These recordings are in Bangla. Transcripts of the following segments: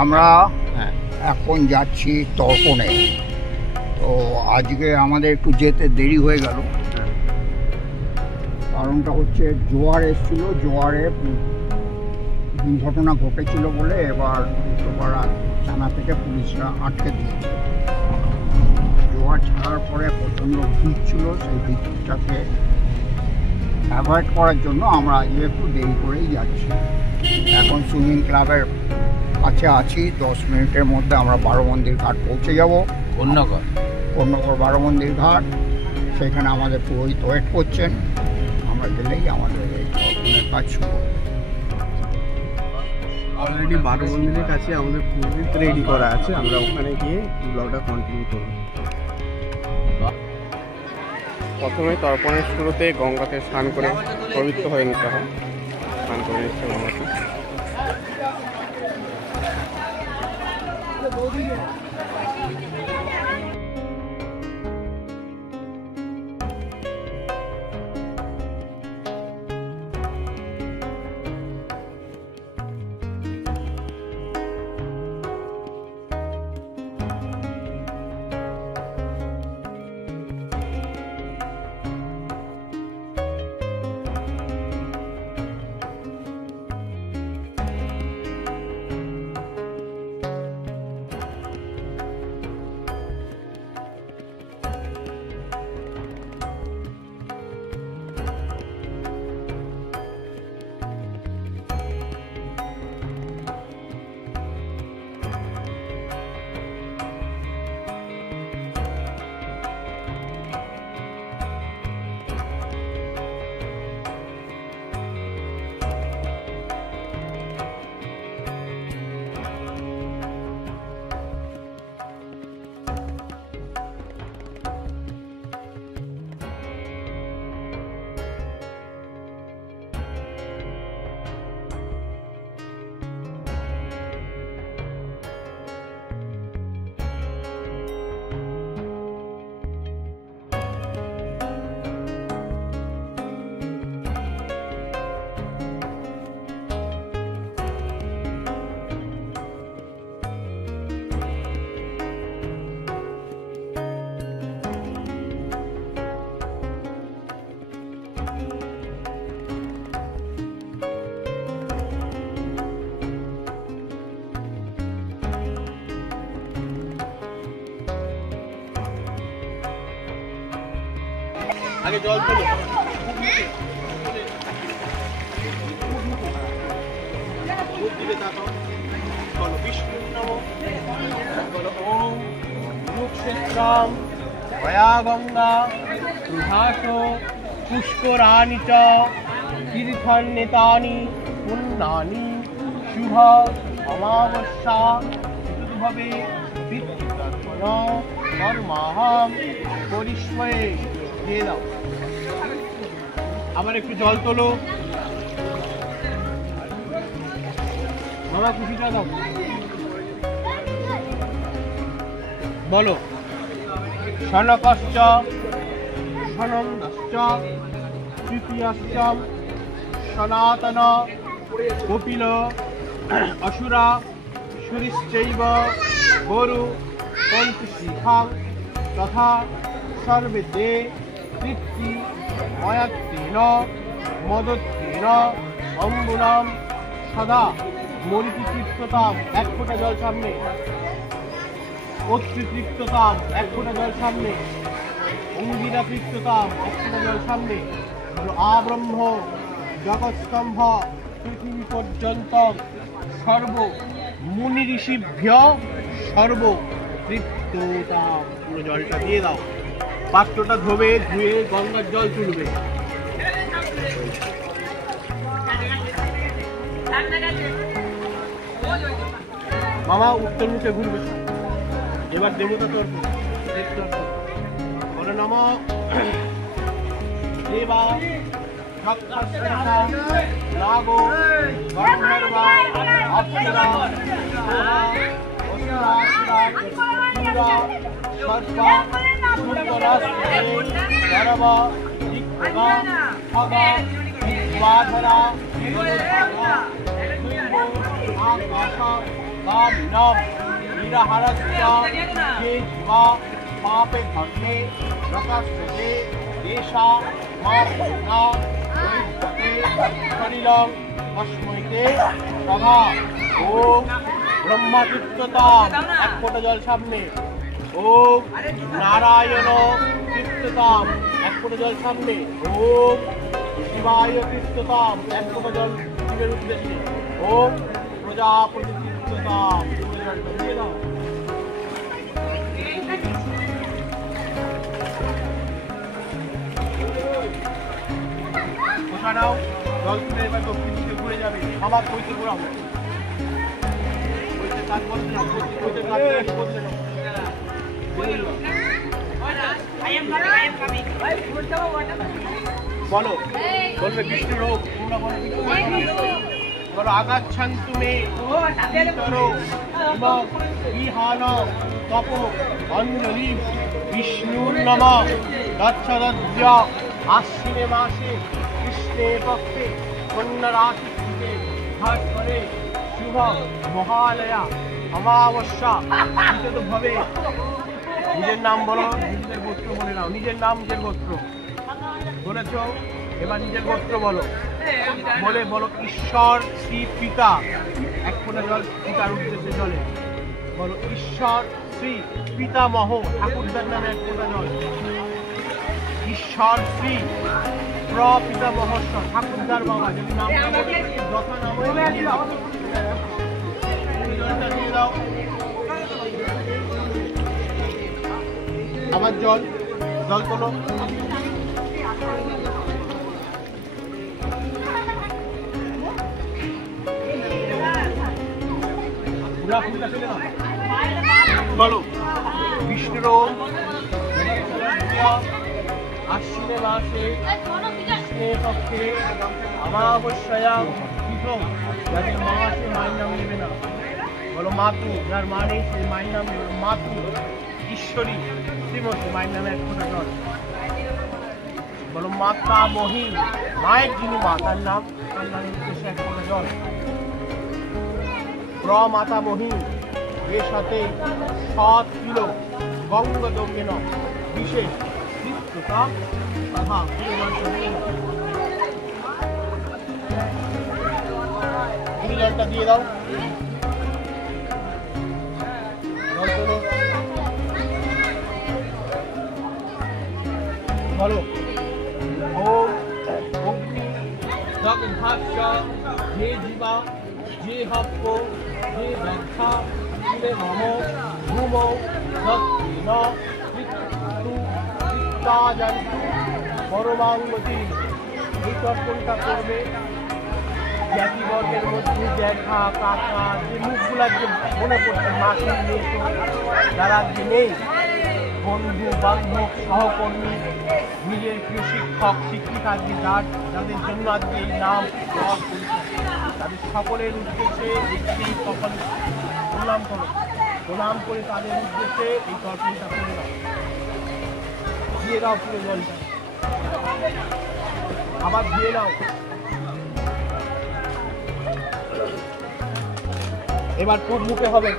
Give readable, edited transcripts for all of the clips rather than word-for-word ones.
আমরা এখন যাচ্ছি তর্পণে। তো আজকে আমাদের একটু যেতে দেরি হয়ে গেল, কারণটা হচ্ছে জোয়ার এসেছিল, জোয়ারে দুর্ঘটনা ঘটেছিল বলে এবার উত্তরপাড়া থানা থেকে পুলিশরা আটকে দিয়েছে। জোয়ার ছাড়ার পরে প্রচণ্ড ভিড় ছিল, সেই ভিড়টাকে অ্যাভয়েড করার জন্য আমরা আজকে একটু দেরি করেই যাচ্ছি। এখন সুইমিং ক্লাবের কাছে আছি, 10 মিনিটের মধ্যে আমরা বারোমন্দির ঘাট পৌঁছে যাব। কন্যগর বারোমন্দির ঘাট, সেখানে আমাদের পুরোহিত ওয়েট করছেন। আমরা গেলেই আমাদের এই তর্পণের কাজ শুরু। অলরেডি বারোমন্দিরের কাছে আমাদের পুরোহিত রেডি করা আছে, আমরা ওখানে গিয়ে ব্লগটা কন্টিনিউ করব। প্রথমে তর্পণের শুরুতে গঙ্গাতে স্নান করে পবিত্র হয়ে নিতে হয়। স্নান করে নিচ্ছে গঙ্গাতে। আগে জল তোলো। বিষ্ণু নমঃ। ওম কুরুক্ষেত্রম ভয়া গঙ্গা সুহাস পুষ্করাণি চ তীর্থান্বিতানি পুণ্যানি শুভ অমাবস্যা চতুর্ভবে পিতৃতর্পণ কর্মাহম করিষ্মে। দিয়ে দাও। আবার একটু জল তোলো। মামা খুশিটা দাও। বলো। শনকশ্চ শনন্দশ্চ তৃতীয়শ্চ সনাতন কপিল অসুরা সুরিশ্চৈব গরু পঞ্চশিখাং তথা সর্বে দে তৃপ্তি ময়াত্তেন মদত্তেন অম্বুনাম সদা মরিতৃপ্ততাম। 1 ফোঁটা জল সামনে। অত্রিতৃপ্ততাম 1 ফোঁটা জল সামনে। অঙ্গিরা তৃপ্ততাম 1 ফোঁটা জল সামনে। আব্রহ্ম জগৎস্তম্ভ পৃথিবী পর্যন্ত সর্ব মুনি ঋষিভ্য সর্ব তৃপ্ততাম। পুরো জলটা দিয়ে দাও। পাত্রটা ধোবে, ধুয়ে গঙ্গার জল তুলবে। মামা উত্তর মুখে ঘুরবে। এবার দেবতা তোর বলে নমঃ দেবা নাগো গন্ধর্বা অপ্সরা आकाशा कामनाम निराहारस्य ये जीवा पापे धर्मे रतस्ते देशा मापुना वैद्यते शरीरं अस्मैते सभा ओम ब्रह्मतीर्थता एक फोटा जल सामने ओम नारायण तीर्थताम एक फोटा जल सामने ओम शिवाय तीर्थताम एक फोटा जल शिवेर उद्देश्ये ओम प्रजापति तीर्थताम নাও জল তুলে এবার দক্ষিণ দিকে ঘুরে যাবে আবার কইতে ঘোরাবো কইতে কাজ বলতে না কইতে কাজ বলতে না বলো বলবে বিষ্ণু রোগ তোমরা বলো আগাচ্ছন্তু মে তরো এবং বিহান তপ অঞ্জলি বিষ্ণুর নমঃ দচ্ছদজ্জ আশ্বিনে মাসে কৃষ্ণে পক্ষে কন্যা রাশিতে ঘাট করে শুভ মহালয়া অমাবস্যা ভাবে নিজের নাম বলো নিজের গোত্র বলে নাও নিজের নাম নিজের গোত্র বলেছ এবার নিজের গোত্র বলো বলে বলো ঈশ্বর শ্রী পিতা এক ফোঁটা জল পিতার উদ্দেশ্যে জলে বলো ঈশ্বর শ্রী পিতামহ ঠাকুরদার নামে এক ফোঁটা জল ঈশ্বর শ্রী প্রপিতামহ ঠাকুরদার বাবা যদি নাম যথা নাম দিয়ে দাও আবার জল জল তোলো বলো বিষ্ণুর আশ্বিনে মাসে কৃষ্ণে পক্ষে অমাবস্যায়া প্রীতম যাদের মা আছে মায়ের নাম নেবে না বলো মাতু যার মা নেই সেই মায়ের নাম নেবে মাতু ঈশ্বরী শ্রীমতী মায়ের নামে এক ফোঁটা জল বলো মাতা মহিম মায়ের যিনি মা তার নাম উদ্দেশ্যে এক ফোঁটা জল মাতা মহিম এর সাথে 7 কিলো গঙ্গদকেন বিশেষ চিত্রতা তথা জলটা দিয়ে দাও বলো ওম অগ্নি দগ্ধাস্য হে জীবা যে হপ্প যে ব্যাখ্যা তুলে মম ভূম দক্ষিণ চিত্তাজন্তু পরমাঙ্গতি এই তর্পণটা করবে জ্ঞাতিবর্গের মধ্যে দেখা কাকা যে মুখগুলা যে মনে করছে মাকে যারা যে নেই বন্ধু বান্ধব সহকর্মী নিজের প্রিয় শিক্ষক শিক্ষিকা যাদের জন্য আজকে এই নাম তাদের সকলের উদ্দেশ্যে এই সকলে প্রণাম করে তাদের উদ্দেশ্যে এই তর্পণটা করে দাও দিয়ে দাও পুরো জলটা আবার দিয়ে দাও এবার খুব মুখে হবে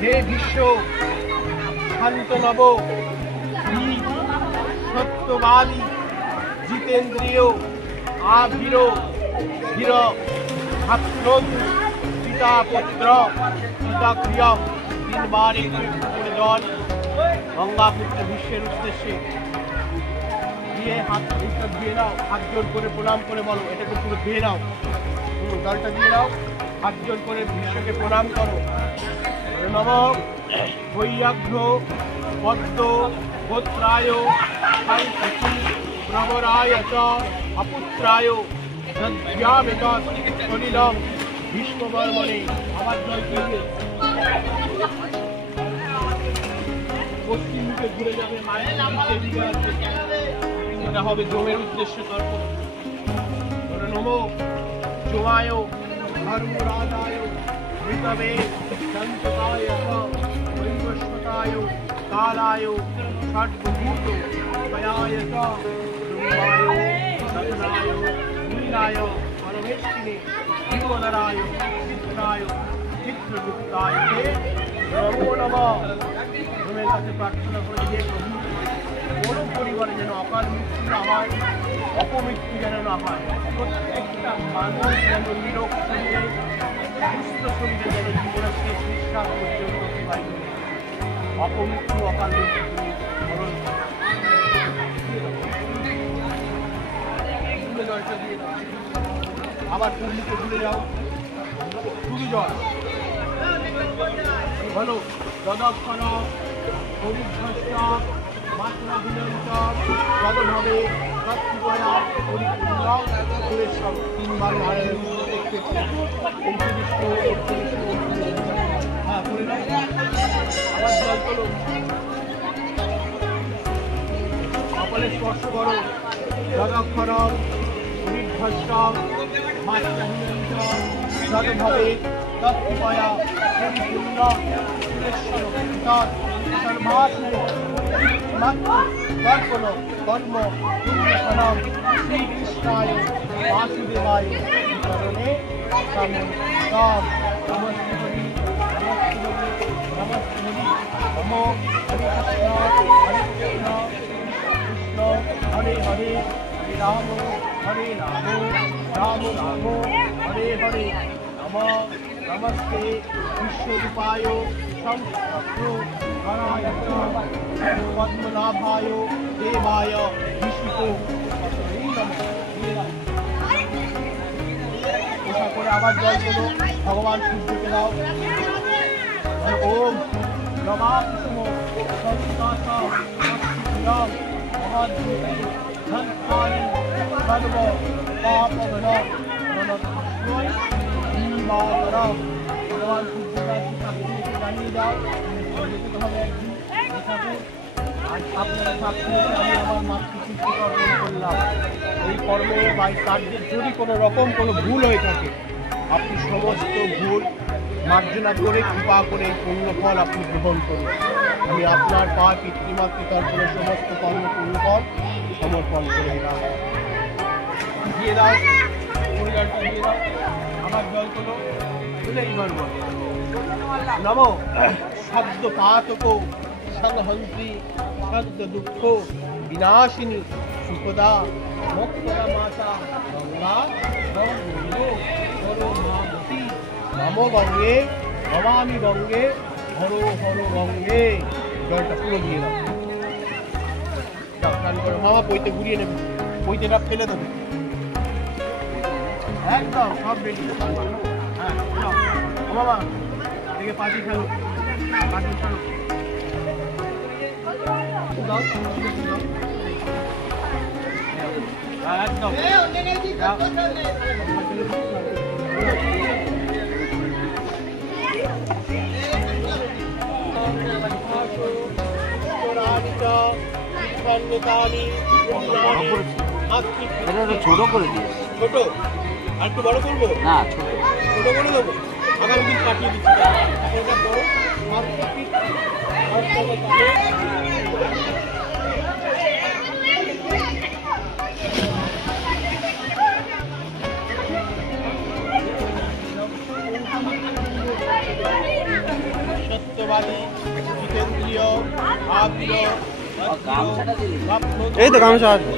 হে বিশ্ব শান্ত নব সত্যবাদী জিতেন্দ্রিয় আভীর ধীর ছাত্র পিতা পুত্র পিতা ক্রিয়া 3 বার একটু করে জল গঙ্গাপুত্র বিশ্বের উদ্দেশ্যে দিয়ে হাত দিয়ে নাও হাত জোর করে প্রণাম করে বলো এটাকে পুরো দিয়ে নাও জলটা দিয়ে নাও হাত জোর করে বিশ্বকে প্রণাম করো নম বৈয়াঘ্র পদ্ম গোত্রায় প্রবরায় চ অপুত্রায় সলিলম বিশ্ববর্মণে আমার জল পেয়ে পশ্চিম মুখে ঘুরে যাবে মায়ের এটা হবে জমের উদ্দেশ্যে তর্ক নম জমায় ধর্মরাজায় ঋতবে সন্ততায় महाकाय कालाय षड्भूत कयाय च ब्रह्माय रत्नाय नीलाय परमेष्टिने जीवनराय चित्राय चित्रगुप्ताय नमो नमः। तुम्हें কাছে প্রার্থনা করে যে প্রভু কোনো পরিবারে যেন অকাল মৃত্যু না হয়, অপমৃত্যু যেন না হয়, প্রত্যেকটা মানুষ যেন নিরোগ শরীরে সুস্থ শরীরে যেন জীবনের শেষ নিঃশ্বাস পর্যন্ত অতিবাহিত হয়। অপমৃত্যু অকাল মৃত্যু তুমি স্মরণ করো। জলটা দিয়ে দাও, আবার পূর্ণিকে ভুলে যাও, শুধু জল বলো যদক্ষণ হরিধ্বস্তা মাত্রাভিনন্ত যদভাবে তৎকৃপয়া হরিপূর্ণ সুরেশ সব তিনবার নারায়ণ দেখতে হ্যাঁ করে নাও। আবার জল তোলো, কপালে স্পর্শ করো যদক্ষণ হরিধ্বস্তা মাত্রাভিনন্ত যদভাবে তৎকৃপয়া পরিপূর্ণ কর্ম পুণ্যফলম শ্রীকৃষ্ণায় বাসুদেবায় চরণে কাম নমস্তে হরি নমস্তে হরি নমো হরে কৃষ্ণ হরে হরে রাম হরে রাম রাম রাম হরে হরে नमस्ते विश्वरूपाय संस्थाय पद्मनाभाय देवाय विष्णु ऐसा করে আবার জল তোলো, ভগবান সূর্যকে দাও। ওম নমাস্তুম সন্তাসা সত্যম মহাদ্ভুতে ধনকারি সর্ব পাপঘ্ন নমঃ ভগবান সূর্যকে জানিয়ে দাও হবে একদিন আর আপনারা সাক্ষী আমি আমার মাতৃসৃষ্টি অর্জন করলাম। এই কর্মে বা এই কার্যের যদি কোনো রকম কোনো ভুল হয়ে থাকে আপনি সমস্ত ভুল মার্জনা করে কৃপা করে এই পুণ্যফল আপনি গ্রহণ করুন। আমি আপনার পা পিতৃমাতৃ তর্পণে সমস্ত কর্ম পুণ্যফল সমর্পণ করে দিলাম। দিয়ে দাও, পরিবারটা দিয়ে দাও, আমার জল তোলো, তুলে এইবার বল নমো শব্দ পাতক সদহন্ত্রী শব্দ দুঃখ বিনাশিনী সুখদা মোক্ষদা মাতা গঙ্গা মামতি নমো গঙ্গে নমামি গঙ্গে হর হর গঙ্গে। জলটা পুরো দিয়ে দাও, স্নান করো। মামা বইতে ঘুরিয়ে নেবে, বইতেটা ফেলে দেবে একদম সব রেডি। হ্যাঁ মামা দেখে পাটি খেলো, পাটি খেলো একদম ছোট করে দিয়ে ছোট আর একটু বড় করবো না ছোট করে দেবো, আগামী দিন কাটিয়ে দিচ্ছি। সত্যবাদী জিতেন্দ্রীয় আগ্রহ গামছাটা দিলি এই তো গামছা আছে।